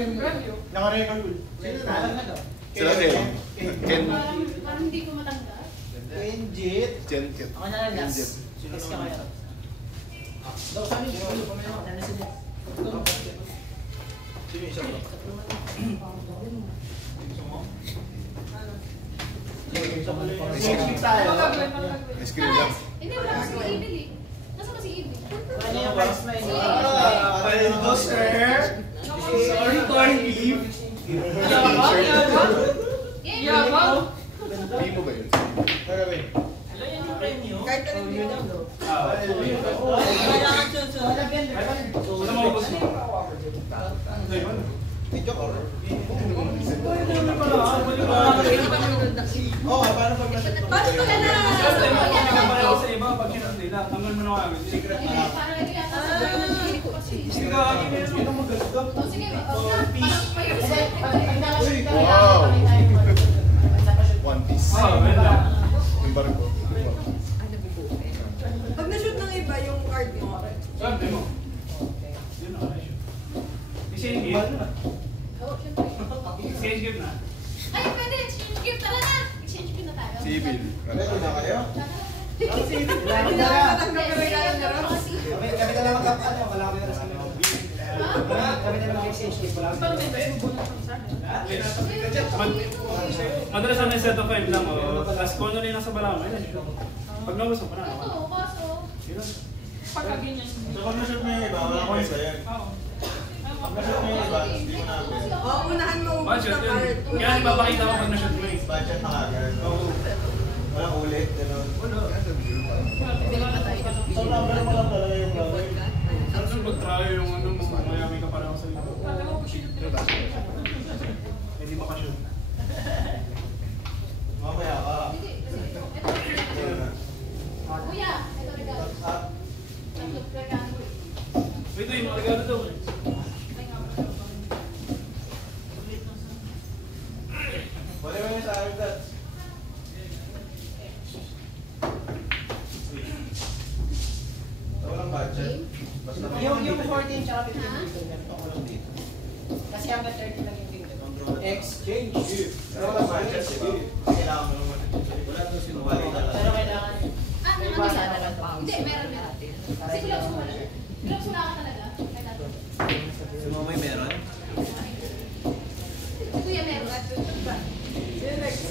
Naka-record. Sila kayo. Ken. Parang hindi ko matanda. Kenjit. Ken. Ako na lang last. Next ka kaya. Daw sa amin. Ano na sila? Sino yung isa mo? Skip tayo. Ice cream lang. Hindi, wala kasi si Evil eh. Nasaan ba si Evil? Ano yung first mind? Hello, sir. Sorry, corn beef. Yeah, Pipo ba yun? Gagawin. Kahit ano yun lang. Video ko. Oo, paano pag nasa ito? Paano ko na na? Sa iba, pag kinat nila, tanggal mo na kami. Secret na lang. Parang hindi yata sa hindi ko kasi. Sige ka, hindi mo maganda. O sige, Wow! One Piece. Wait lang. Yung barko. Pag na-shoot ng iba yung card mo, Sabi mo. Yun na, ay shoot. Exchange gift. Oo, syempre. Exchange gift na. Ay, pwede. Exchange gift. Tara na. Exchange gift na tayo. Si Evil. Ready na kayo? hindi na matanggap yung regalo na rin. Kami na lang magkapano, wala kami oras kami. Kami na lang mag-exchange gift, wala kami. Madalas ang set of 5 lang. Tapos kung ano rin nasa balama, yun. Pag nausap mo na. Ito, kaso. Yun. So pag na-shoot na yung iba, wala ko isa yan. Pag na-shoot na yung iba, hindi mo na agad. Oo, unahan mo ubus Budget na yun. card. Kaya ipapakita mo pag na-shoot mo eh. Budget na agad. Walang ulit. Ganun. So number mo lang talaga yung gawin. Tapos mag-try yung ano mo, mayami ka para sa iyo. Hindi makashoot. Mamaya ka. Hindi, kasi ito. Kuya, ito regalo. Tatlo regalo. Wait, yung mga regalo daw. Wala mo yung sa akin, Dad. Walang budget. Basta Yung 14 tsaka 15 Ha? dito, ganito ko lang dito. Kasi hanggang 30 lang yung dito. Exchange. Pero walang budget, di ba? Kailangan mo naman. Wala ito sinubali talaga. Pero kailangan Ah, may ano basa isa? na lang pa. Hindi, meron. Kasi gloves mo wala. Gloves wala ka talaga. Kailangan. Si Mamay meron? Kuya, meron. Yun, next.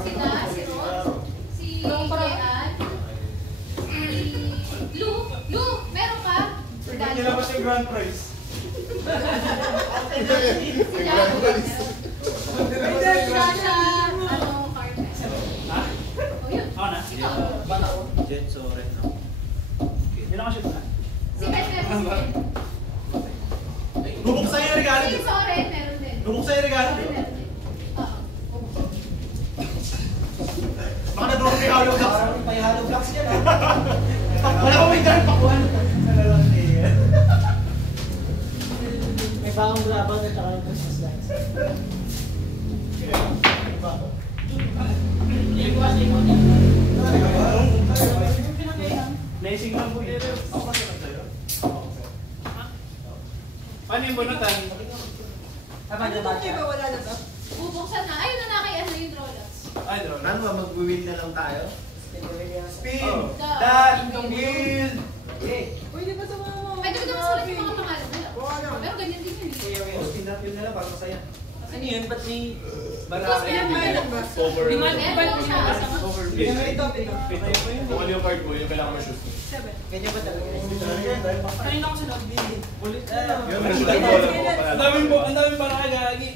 Sila, si Rose, si Kian, si Lou. Lou, meron ka? Tignan nila ba yung grand prize? Si Jago, meron. Si Sasha, ano, card. Ha? Oh, yun. Ako na? Ito. Jet, sorry. Hindi nakashoot na. Si Beth meron din. Bubuksan yung regalo. Si Soren, meron din. Bubuksan yung regalo. Soren, meron din. Oo. Baka na-drop yung hollow blocks. Parang may hollow blocks dyan ah. Wala ko may dahil pakuhan. May bagong laban at saka yung Christmas lights. Blessing lang po dito. Paano yung bunutan? Tama Ano na to, ba? Chiba? Wala na to? Bubuksan na. Ayun na kay ano yung Rolex. Ay, draw. Ano ba, mag-wheel na lang tayo? Spin! Oh. Dad! Yung wheel! Uy, di ba sa mga mga... Pwede ko naman sulat yung mga pangalan nila. Oo, ano? Pero ganyan din yun. Spin up yun na lang para masaya. Ano yun? Ba't may Tapos Meron ba? Over. meron siya. Bigyan mo ito, ito. Kung ano yung card mo, yung kailangan mo shoot. 7. Ganyan ba talaga? Kanina ko sila bilhin. Ulit na lang. Yung shoot ang bola mo, Ang daming para kay Gagi.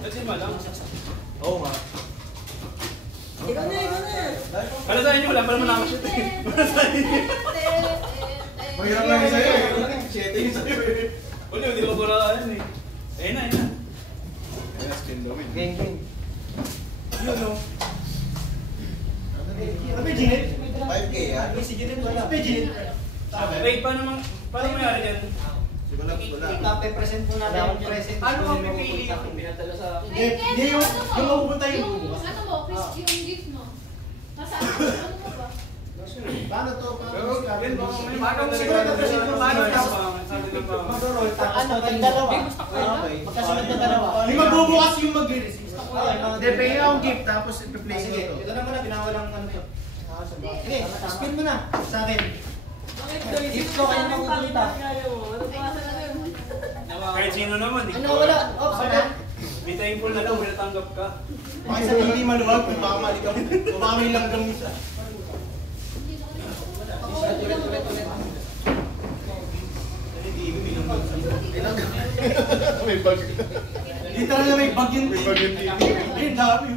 Kasi malang. Oo nga. Ikaw na, ikaw na. Para sa inyo, wala pa naman nakashoot eh. Mahirap lang yung sa'yo eh. Siyete yung sa'yo eh. Wala, hindi ko kuraan eh. Ayun na, ayun na. Ayun na, spin daw yun. Gang, gang. Yun o. Ano ba, Ginit? 5K ah. Si Jilin wala. Ano ba, Ginit? Wait, paano mangyari dyan? Siguro lang, wala. Ika-present po natin yung present. Ano ang pipili ko? Pinatala sa akin. Hindi, yung mapupunta yung bubukas. Ano mo, Chris, yung gift mo. Nasa ano mo ba? Paano to? Pero, yun, Paano siguro napasin mo paano? Mag-roll tapos maging dalawa. Magkasunod na dalawa. Hindi magbubukas yung mag-receive. Hindi, pay akong gift tapos i-play ko ito. Ito na muna, pinawalang ano to. Sige, spin mo na sa akin. Gift ko kayo mapupunta. Kahit sino naman, Ano, wala. Ops, wala. Be thankful na lang, may natanggap ka. Bakit sa hindi maluwag kung baka malikam. Kung baka may langgam isa. May bag. Hindi talaga may bag yun. May bag yung TV. Ayun, dami.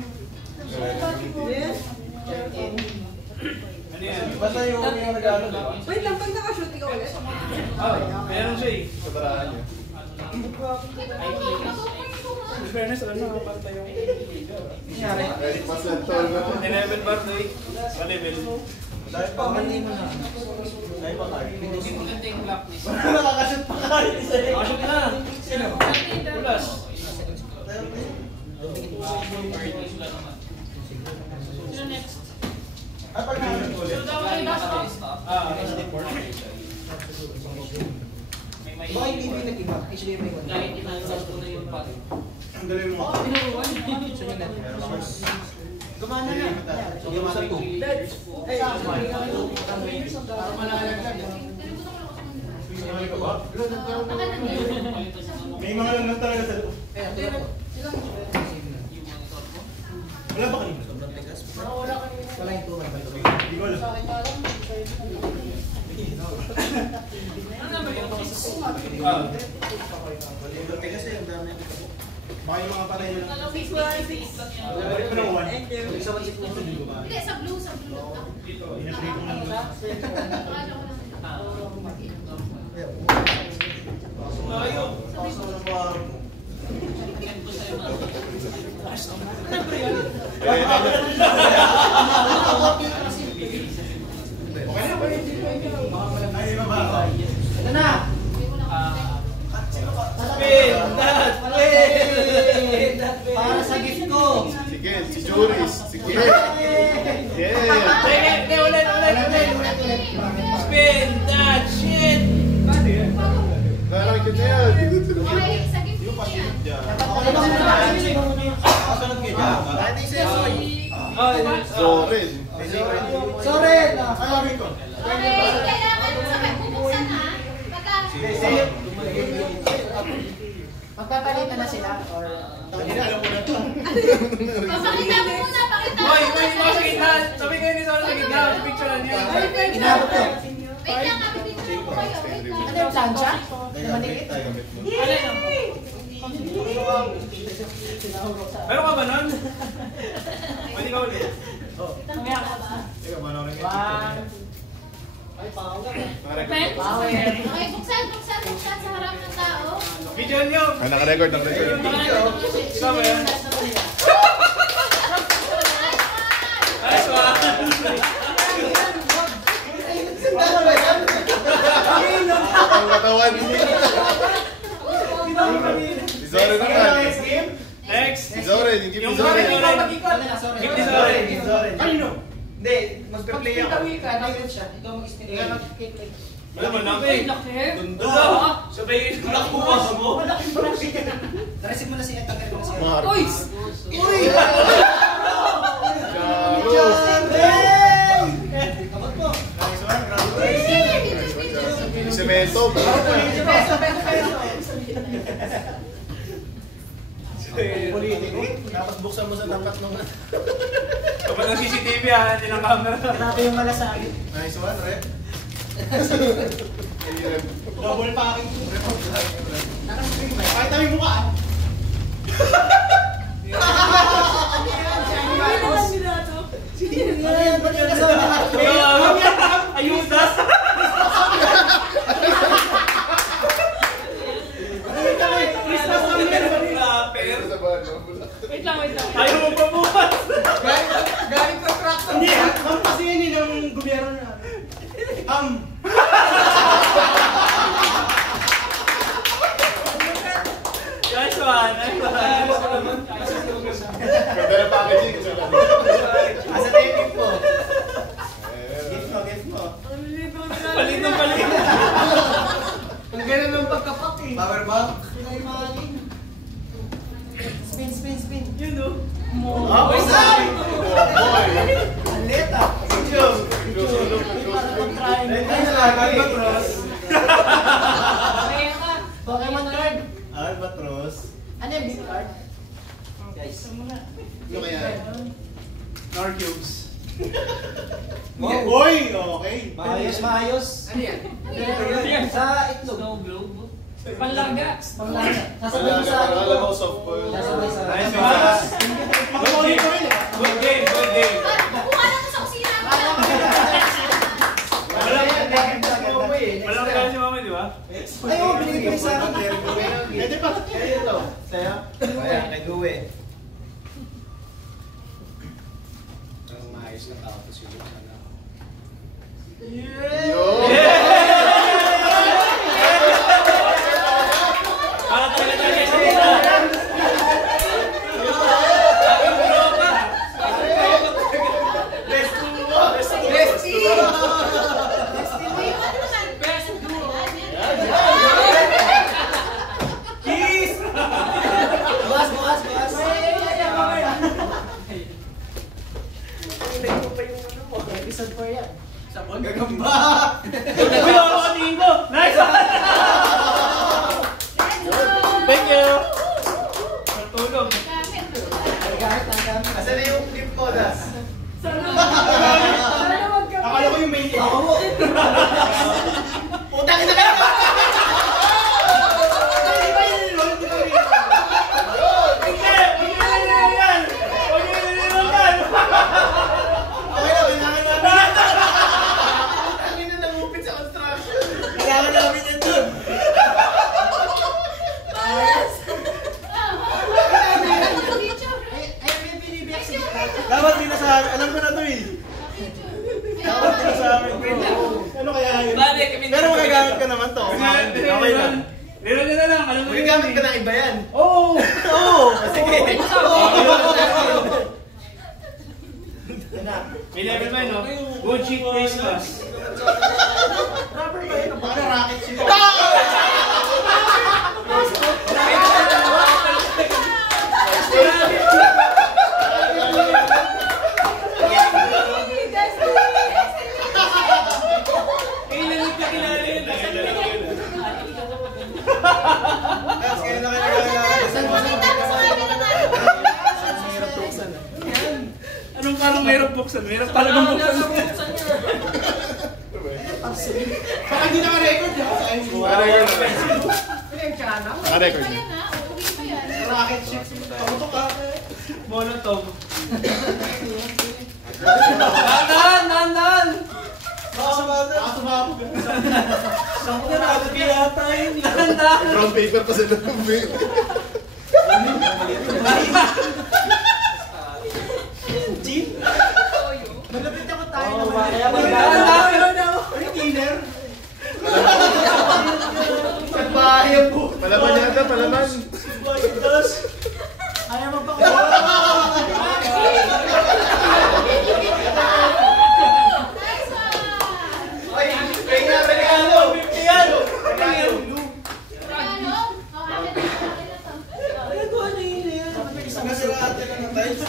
Ano yan? Basta yung regalo, di ba? Wait lang, pag nakashoot ikaw ulit. Meron siya eh. Sa baraan niya. In fairness, alam na, kapantay yung Nangyari. Mas lang tol na. 11 bar day. Pa-level. Dahil pa Pamali mo na. Dahil pa tayo. Maganda yung blackness. Nakakashoot pa kayo isa eh. Nakashoot ka na. Sino? Ulas. Sino next? At pag nanonood ulit. Baka hindi mo nag-iba. HDMI ko. Kahit inansal ko na yung pad. Ang galing mo. Gumana na. Gumana sa 2. Para malalaglag. Sinamay ka ba? May mga langgam talaga sa loob. Wala ba kanina? Wala yung tuman. Hindi ko alam. Ano ba yun? Kasi ang dami ng ito. Baka yung mga patay nyo lang. Six lang yan. Balik ko ng 1. Thank you. Sa isip mo ito, di ba? Hindi, sa blue, sa blue. Inapray ko lang. Layo. Kaso ng paro mo. Ito sa'yo na. Ay, mababa. Ito na! Spin! That! Play! Para sa gift ko! Sige, si Juris. Sige. Yeah. Sige, ulit! Spin! That! Shit! Nalaki na yan. Okay, sa gift ko yan. Ako na ba muna? Kasunod kayo dyan. Dati siya, Soren. Soren! Ay, sabi ko. Okay, kailangan mo sabay bubuksan ha. Pagka... Magpapalitan na sila or... Hindi na alam mo na ito. Papakita mo muna, pakita mo. Hoy! Hoy! Ikaw sa gitna! Sabi kayo ni Sora sa gitna! Picture na niya! Inabot ko. Wait lang, pipicture ko kayo. Wait lang. Ano yung plancha? Manikit? Meron ka ba nun? Pwede ka ulit. Teka, paano rin One. Ay, pawag ka. Okay, buksan sa harap ng tao. Video nyo! Naka-record, naka-record. Ikaw ba yan? Nice one! Ang katawan. Si Soren naman. Next! Si Soren, yung gift ni Yung Soren. Gift ni Soren. Kanino? Hindi, magpe-play ako. Ikaw mag-spin. Ikaw mag-kick. Alam mo na, eh. Dundo. Sabay nakuha mo. Nareceive mo na si Etta. Mark. Uy! Abot mo. Nice one, grabe. Semento. Politiko. Dapat buksan mo sa tapat ng... Kapag ng CCTV ha, hindi ng camera. Grabe yung malasagi. Nice one, Re. Double packing. Pakita mo yung mukha ah. Ayudas! Christmas kami yan. Wait lang. Ayaw mo pa bukas! Galing contractor. Hindi, ang kasi yun ng gobyerno na. Nice one! Nice one! Power bank. Pilay maling. Spin. Yun o. Oh, boy! Aleta. Ay, salamat, Albatros. Pokemon card. Albatros. Ano yung big card? Guys. Ano kaya? Narcubes. Uy! Okay. Maayos. Ano yan? Sa itlog. Snow globe. Panlaga. Panglasa. Sasabay mo sa Alam mo, softball. Sasabay sa... Nice pass. Good game. Buka lang sa kusina. Walang kaya si mama, di ba? Ay, oh, binigay ko sa akin. Pwede pa. Kaya ito. Sa'yo? Ayan, nag-uwi. Ang maayos na tao to sila. Para talaga tayo sa isa. Bukas. Episode 4 yan. Gagamba! Uy, ako katingin ko. Nice one! Thank you. Natulog. Gamit ang gamit. Asan na yung clip mo, Das? Sana magkapit. Akala ko yung main. Ako mo. Putang ina ka! Di ba yun yun? Di ba yun? Okay na, kailangan namin. Ang ina nangupit sa construction. Kailangan namin yan dun. Ay, may pinibigay sa gitna. Dapat din na sa amin. Alam ko na to eh. Dapat din na sa amin. Ano kaya yun? Balik, kami Pero magagamit ka naman to. Okay lang. Meron nyo na lang. Alam mo yun. Magagamit ka na iba yan. Oo. Oo. Sige. Yan na. May level ba yun, no? Good cheat Christmas. Rubber ba yun? Baka rocket ship. Kailangan ka kilala yun. Tapos kaya na kayo Anong parang mayroong buksan? Mayroong talagang buksan. Baka hindi naka-record yan. Naka-record. Rocket ship. Pauto ka. Molotov. Dandan! Baka sumabog. Saan na natin yata yun? Brown paper pa sa loob eh. Malapit ako tayo naman. Ay, killer. Nagbahay ang buhay. Palaman yata, palaman. Ayaw mo pa ko. Ay, kaya regalo. Regalo. Kasi lahat yan ang tiles.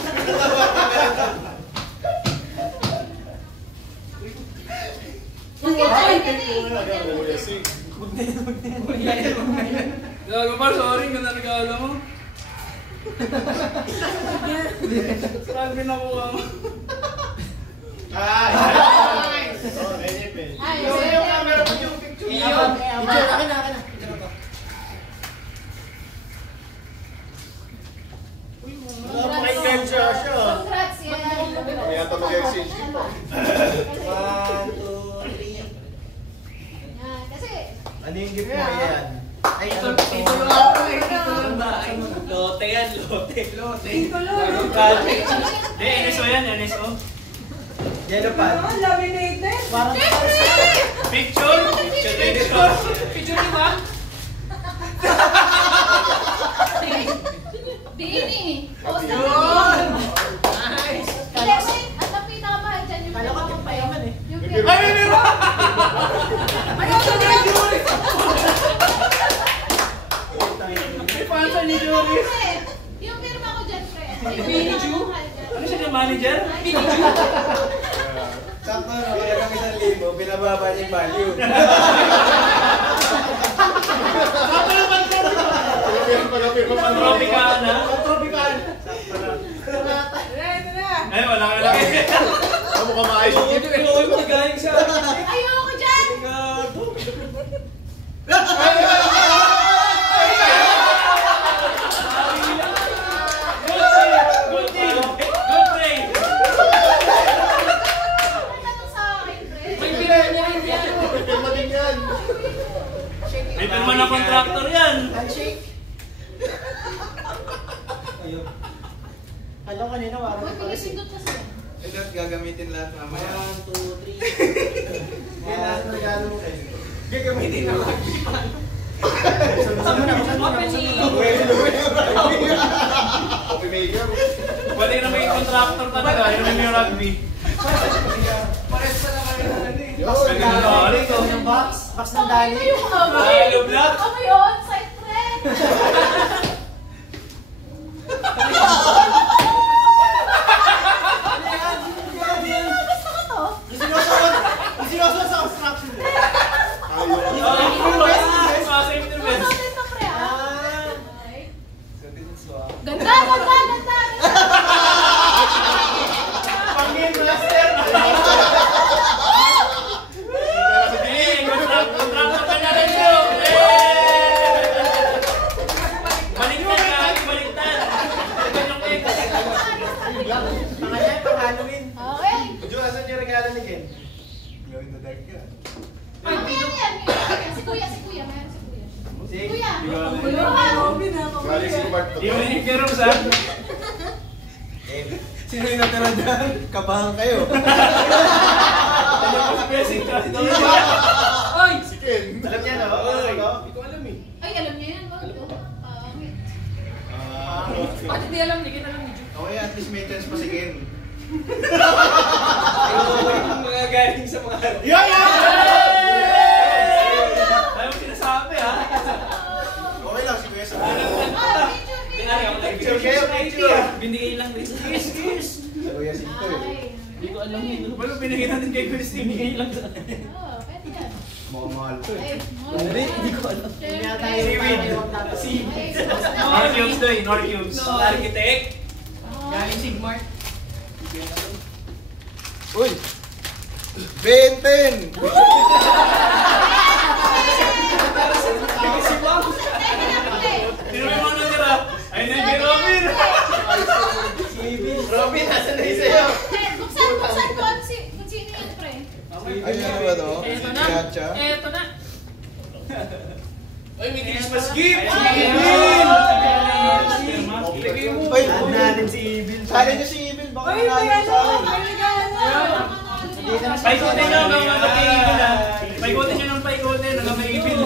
Gago pa, sorry kung nanigala mo. Sabi nakuha mo. Ay! Oh, Benefit. Yung camera mo yung picture. Akin na. Wala pa kay Kyle Joshua. Congrats yan. Kami yata mag-exchange gift pa. 1, 2, 3. Yan, kasi Ano yung gift mo yan? Ay, ito lang ba? Lote yan, lote. Dito lang. Hindi, NSO yan, NSO. Yellow pad. Laminated. parang Picture? Picture? Picture ni Ma'am? Bini. Post na Yun! Nice. Hindi, wait. At ang pinakamahal dyan yung Kala ko pang payaman eh. Yung Ay, may meron! Ayaw ko na. manager? Sakto na, wala kang 1,000, binababa niya yung value. Tropical na. Tropical. Ay, wala ka lang. Ano ka maayos yung gift? Pinuwi mo galing sa... Ayoko dyan! Good deal. Good trade. Ano to sa akin, pre? May pinunyahan yan. Pirma din yan. May pirma na contractor yan. Handshake. Ayun. Alam ko nila, warang Uy, pinisindot kasi yan. Ito, gagamitin lahat mamaya. 1, 2, 3. Kailangan regalo mo kayo. Gagamitin na mag-ipan. Saan mo na? Opening. Coffee maker. Pwede na may contractor talaga. Yun na yung rugby. Pares pa lang kayo na ano eh. Yung box ng dali. Ay, yung amoy. Hello, Black. Amoy on-site, friend. Gusto ko to. Isinusunod sa construction. Ayaw. Safety vest. Gusto ko to, pre, ah. Okay. Ganda, ganda, ganda. Pangin, blaster. Hey, contractor ka na rin yun. Baliktad ka, baliktad. Pangalan, pang Halloween. Okay. Jo, asan yung regalo ni Ken? Gawin na dag ka. Ay, yan. Si Kuya, si Kuya. Mayroon si Kuya. Sige. Kuya. Galing si Bart. Di mo yung kero sa... Sino yung natira dyan? Kabahan kayo. Oy! Si Ken. Alam niya no? Hindi ko alam eh. Ay, alam niya yan. Wag ko. Pangit. Bakit di alam? Hindi kita alam ni Ju. Okay, at least may chance pa si Ken. Mga galing sa mga... Ayaw mo sinasabi ha. Okay lang, si Kuya sa Ah, picture, picture. Picture kayo, picture. Binigay lang rin. Kuya Sinto eh. Ay. Hindi ko alam yun. Wala pinigay natin kay Christine. Binigay lang sa... Oo, pwede yan. Mukhang mahal to eh. Ay, Hindi ko alam. Seaweed. Norcubes daw eh, Norcubes. Architect. Galing Sigmar. Uy! Ben! Sino may mga natira? Ay, na kay Robin. Robin, nasan na yung sa'yo? Buksan ko kung sino yan, pre. Ay, ano ba to? Eto na. Gacha? Eto na. Ay, may Christmas gift! Uy, natin si Evil. Sali niyo si Evil. Baka nanalo sa akin. Paikutin nyo hanggang mag-iibin ha. Paikutin nyo ng paikutin hanggang mag-iibin.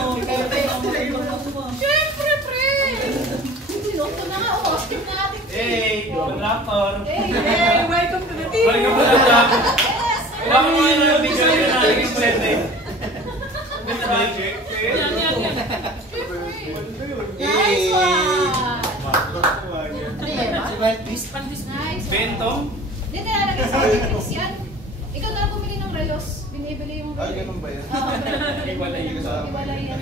Siyempre, pre. Sinoko na nga. Hosting natin. Hey, contractor. Hey, welcome to the team. Balik ka pala sa... Yes. Baka mo yun ang bigyan nyo na yung pwede. Ganda ba? Yan, yan, yan. Nice one. Nice. Bentong? Hindi, nilalagay sa Netflix yan. Ikaw na bumili ng relos. Binibili yung... Ay, ganun ba yan? Oo. Iwalay yun sa... Iwalay yan.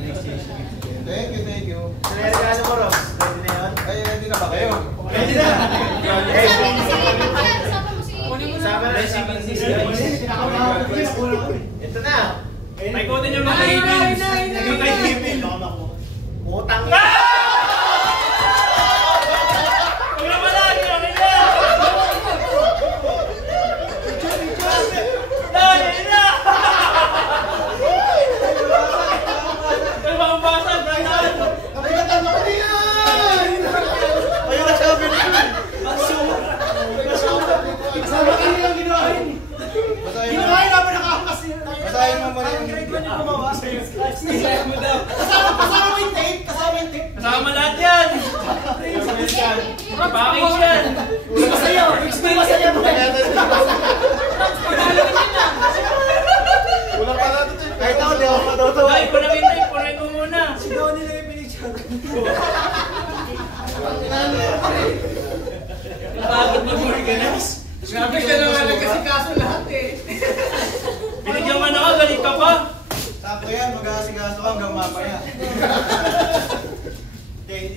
Thank you. Regalo mo, Ross. Pwede na yun. Ay, ready na ba kayo? Pwede na. Sabi ni si Ivan, sama mo si Ivan. Sama na si Ito na. Paikutin nyo mga ibin. Yung kay ibin. Utang Huwag na pala! Dali na! Ay, mga basa! Brandon! Kapigatan mo ka yan! Ayun na sabi niyo. Kasama ka nilang ginawain. Ginawain naman nakakas yun. Basahin mo muna yung... Grade 1 yung gumawa. Isaya mo daw. Kasama mo yung tape. Kasama yung tape. Kasama lahat yan! Package yan! Masaya. Masaya mo. Kulang pa natin ito. Kahit ako, di ako matutuwa. Ay, punamin mo muna! Si Donnie na yung pinicture. Bakit ni Morganas? Grabe mag-aasikaso ka hanggang mamaya.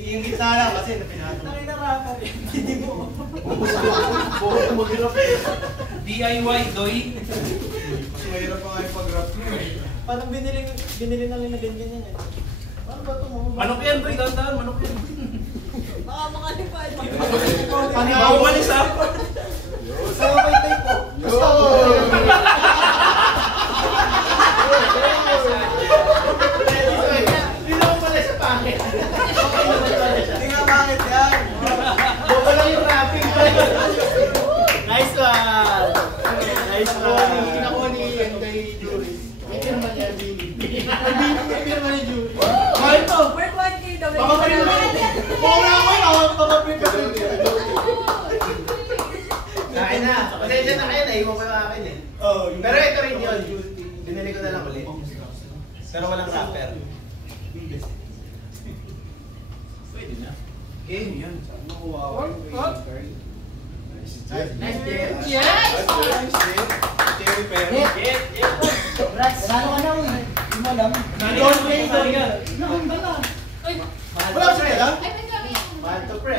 Yung gitna lang kasi napinato. Taray na rapper. Hindi mo. DIY, doy. Mas mahirap pa nga yung pag-rap niya. Parang binili na rin na ganyan yan eh. Paano ba ito mo? Manok yan, doy. Dahan-dahan, manok yan. Baka makalipad. Umalis ha. Sa'yo may tape po. Hindi naman pala siya pangit. Hindi nga bakit yan? Bobo lang yung rapping. Nice one! Nice one! Kinakuni yan kay Juris. May pirma niya, Bini. May pirma ni Juris. Mahal to! Work 1K daw. Papaprin mo yun! Kung na ako yun, papaprin ka rin. Kain na. Pasensya na kayo, naiwan ko yung akin eh. Pero ito rin yun. Binili ko na lang ulit. Pero walang rapper. Pwede na. Game yan. Nice game. Yes! Cherry pero. Lalo ka na uy. Hindi mo alam. Don't play ito. Ay, Wala ko siya lang. ay, may kami yung... Mahal to, pre.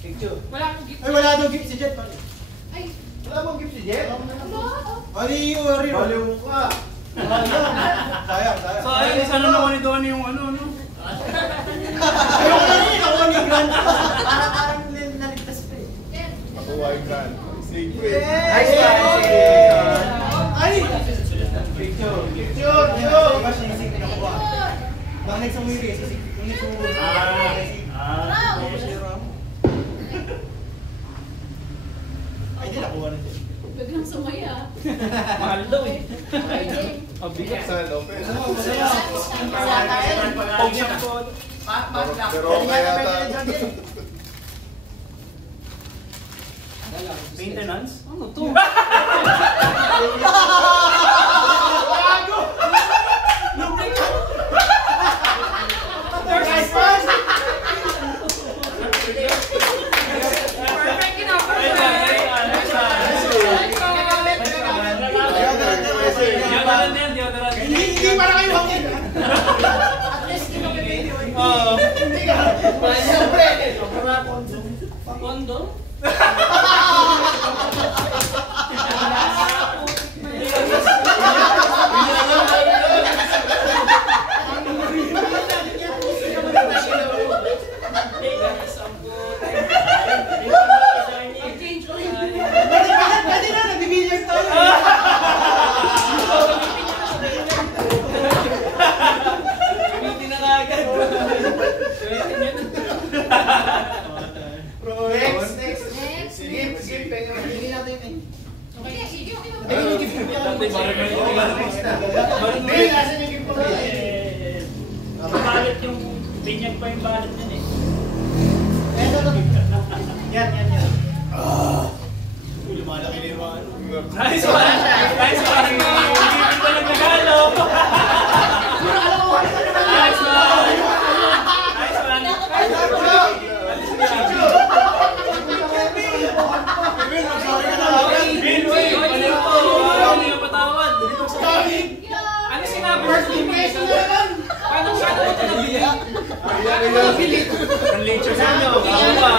Picture. Wala akong gift. Ay, wala daw gift si Jet. Ay, Wala bang gift si Jet? ano? Ano yung worry? Baliw mo ka. Sayang. So ayun, sana naman ito yung ano. Ayoko na rin. Ako ni Grant. Parang naligtas pa eh. Yes. Makuha yung brand. Secret. Nice one. Ay! Picture. Picture. Diba siya yung sing nakuha? Bakit sa movie? Yung next movie. Ay, di nakuha na siya. Biglang sumaya. Mahal daw eh. Bigat sa Lopez. Pog siya po. Pero kaya yata. Maintenance? Ano to? Nice one. Perfect na, Hindi para kayo hangin. At least kinakabili. Oo. Hindi ka. Siyempre. Kondo? Change ko rin. Pwede na, nag-billiard tayo. Gamitin na kagad. Next. Next. Skip. Hindi natin yun. Okay, sige, okay. Ayun yung gift mo. Bill, asan yung gift mo? Balit yung binyag pa yung balit yan eh. Yan. Lumalaki na yung mga ano. Nice one! Nice one! Hindi ko lang nagalo! Nice one! Nice one! Bill, wait! Ano po? Ano yung patawad? Ano sinabi? First impression na naman. Paano siya na ito nabili? Ang lecture sa inyo. Ako ba?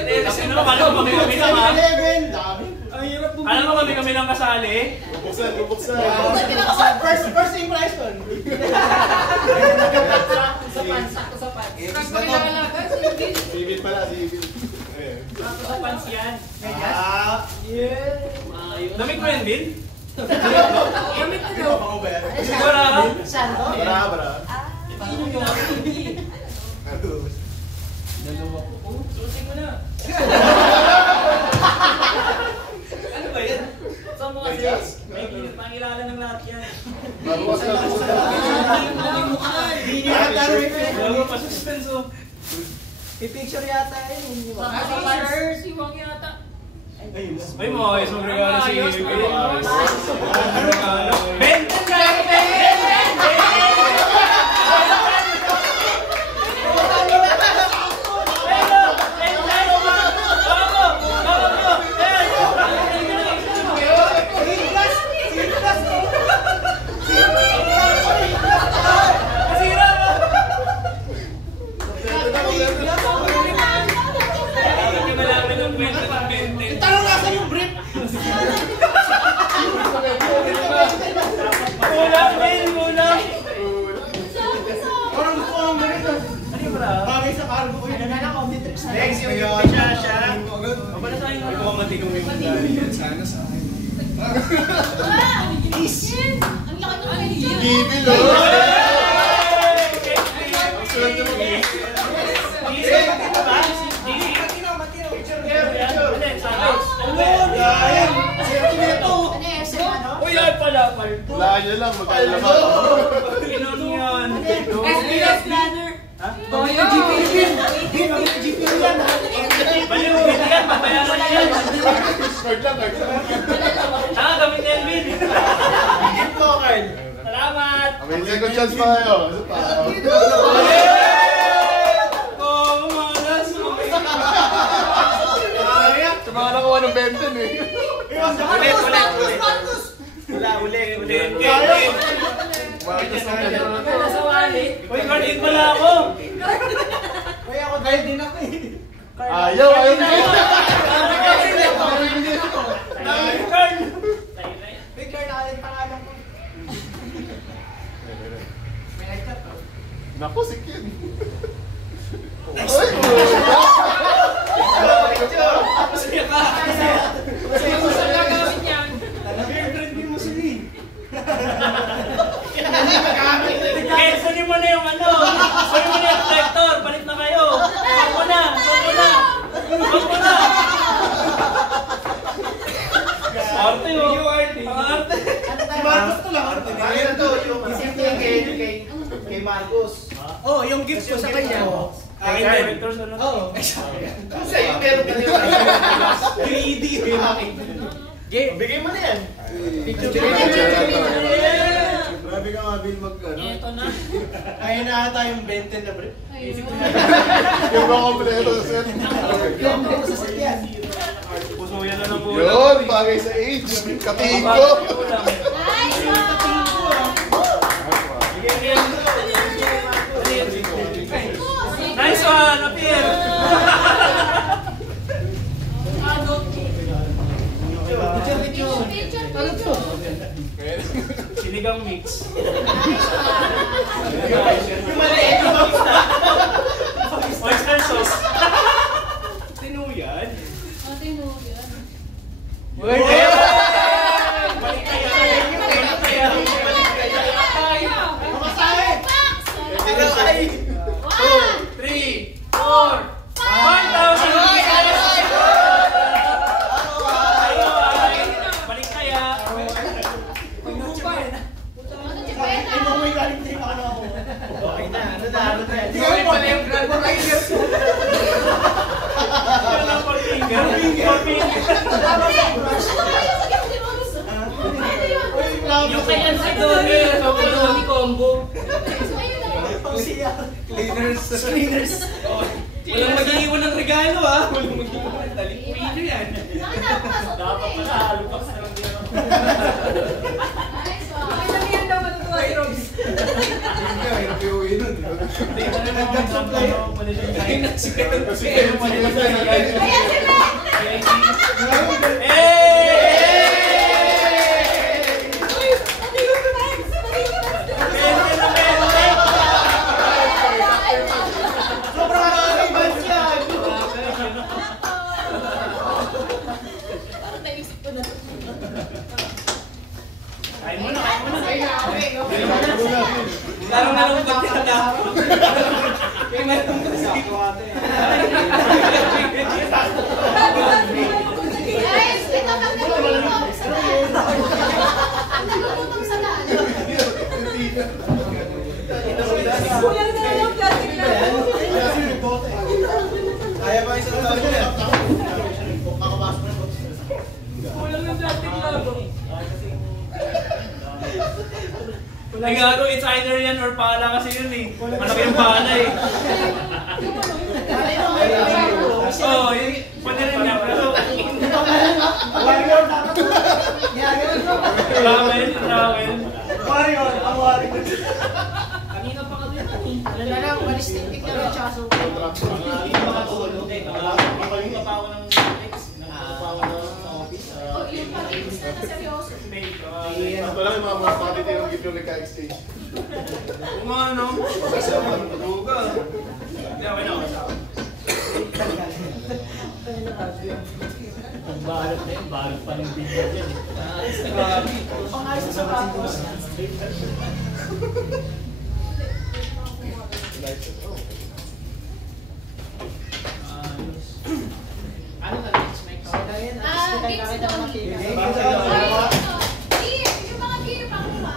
Kasi naman, paano kami naman? 11. Dami. Ang hirap bumili. Alam mo kami lang kasali? Bubuksan. First impression. Sakto sa pants. Pag maglalagay, sige. Civil pala, civil. Ayan. Sakto sa pants yan. Damit mo yan, Bill? Gamit ko daw. Siguro. Sando? Bra. Ano yung Ano? susi ko na. Ano ba yan? Saan mo kasi? May pangilala ng lahat yan. Baruwas ka po. Hindi niya nata-refer. Bago pa suspense oh. Pipicture yata yun. Hindi ba? Si Wong yata. Ay mo, ayos mong regalo si Ayos, Bill. ayos. Ano regalo? Ben! Next, yung siya. Mabala sa akin Ikaw ang matinong yung dahil. Sana sa akin. Ang laki ng picture. Gibil, oh! Ang sulat na mag-i. Uy, yan pala. Wala niya lang, magkailaman. Inom yan. SBS planner. Toyo, GPU yan. GPU yan. Baliw, hindi yan. Papayaran na yan. Card lang, card lang. Gamit na yan, Vin. Gift ko, Carl. Salamat. May second chance pa kayo. Ano pa? Malas. Sa mga nakuha ng Benton eh. Ulit. Marcos na kanya. Nasa wali. Uy, card pala ako. Uy, ako dahil din ako eh. Ayaw din. Card. Uy, Carl, nakalit pangalan ko. May nagchat, oh. Naku, si Ken. Ay! Ken, sunin mo na yung ano. Sunin mo na yung reflector. Balik na kayo. Sunin mo na. Arte oh. Arte. Si Marcos to lang. Ayun to, yung isip niya kay Marcos. Oh, yung gift ko sa kanya. Kaya directors ano? Oo. Kung sa'yo, meron ka nila. 3D. Bigay mo na yan. Picture. Grabe ka nga, Bill, Ito na. Kaya na ata yung 20 na bre. Yung mga kompleto sa set. Puso yan na lang po. Yun, bagay sa age. Katingo. Nice one! Nice one, appear. Picture. Sinigang mix. Yung maliit yung mag-isa. Oyster sauce. Tinuyan. Ate mo yan. Balik kaya. Okay na, ano na. Tingnan mo na yung Grand Riders. Yung kay Ansidoni, Ansidoni combo. Cleaners. Walang mag-iiwan ng regalo ah. Walang mag-iiwan ng talipino yan. Dapat pala, alupak na lang din. Sabihan daw matutuwa si Robs. Hirap yung uwi nun. Sobrang nakakaiban siya. Parang naisip ko na. Kain mo na, kain mo na. Parang nalungkot ka na. Guys, ito ang nagugutom sa daan. Ang nagugutom sa daan. Kulang na lang yung plastic na. Kaya ba isang tao niya? Makapasok na. Kulang ng plastic lang. Ay gago, it's either yan or pala kasi yun eh. Malaki yung pala eh. Oo, yun. Pwede rin yan, pero... Warrior dapat. Ramen, ramen. Warrior, ang warrior. Kanina pa kami. Ano na lang, walis tiktik na rin tsaka suko. Hindi pa ako ng Netflix. Nagpapawa na sa office. Oh, yun pa rin. Gusto na seryoso. Wala yung mga mga pakiti yung gift yung nagka-exchange. Kung ano? Duga. Hindi, okay na. Kung balot na yun, balot pa ng bigyan yan. Grabe. Pangayos sa sapatos. Ano na next, Mike? Games daw dito. Gear! Yung mga gear pa ko ba?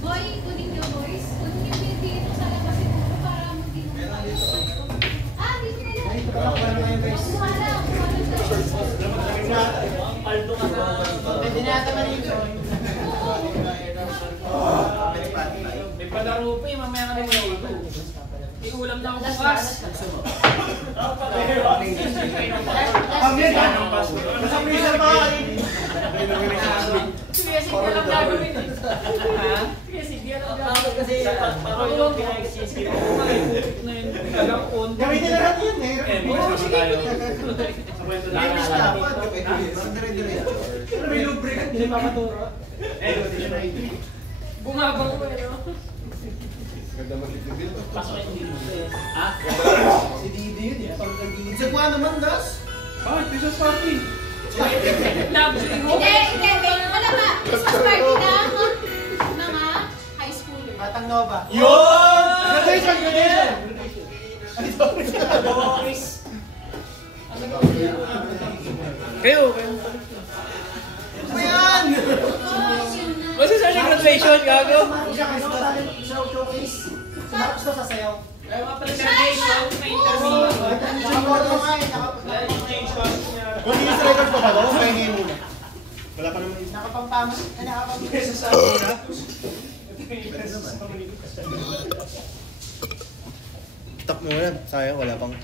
Boy, kunin nyo boys. Kunin nyo dito sa labas siguro para mag-inom pa. Dito na lang. Kuha lang. Ang paldo ka na. Pwede na yata maligo. May palaro pa eh, mamaya ka na yung may ulam na ako bukas. Nasa freezer pa ka rin. Sige, sige lang gagawin eh. Ha? Sige, sige lang gagawin. Kasi patulong pinag-exist ko. Na yun. Gamitin na natin yun eh. Sige tayo. Linis dapat. Parang dire-diretso. Pero may lubricant, hindi makaturo. Bumabang ko eh, no? Ganda magiging dito. Pasok yung dito. Ha? Si Didi yun eh. Pag nag-iinit. Isa pa naman, Das. Bakit? Christmas party! Love you. Hindi. Wala ba? Christmas party na mga high schooler. Batang Nova. Yun! Graduation, graduation. Boys! Kayo, kayo. Ano yan? Basta sa graduation, gago? Showcase. Sumarap to sa sayaw. Ay, mga pala graduation, may interview. Nakapoto nga eh. Kung hindi sa record pa ba daw, pahingin muna. Wala pa naman. Nakapampamas. Nakapampamas. Tap mo yan. Sayang, wala pang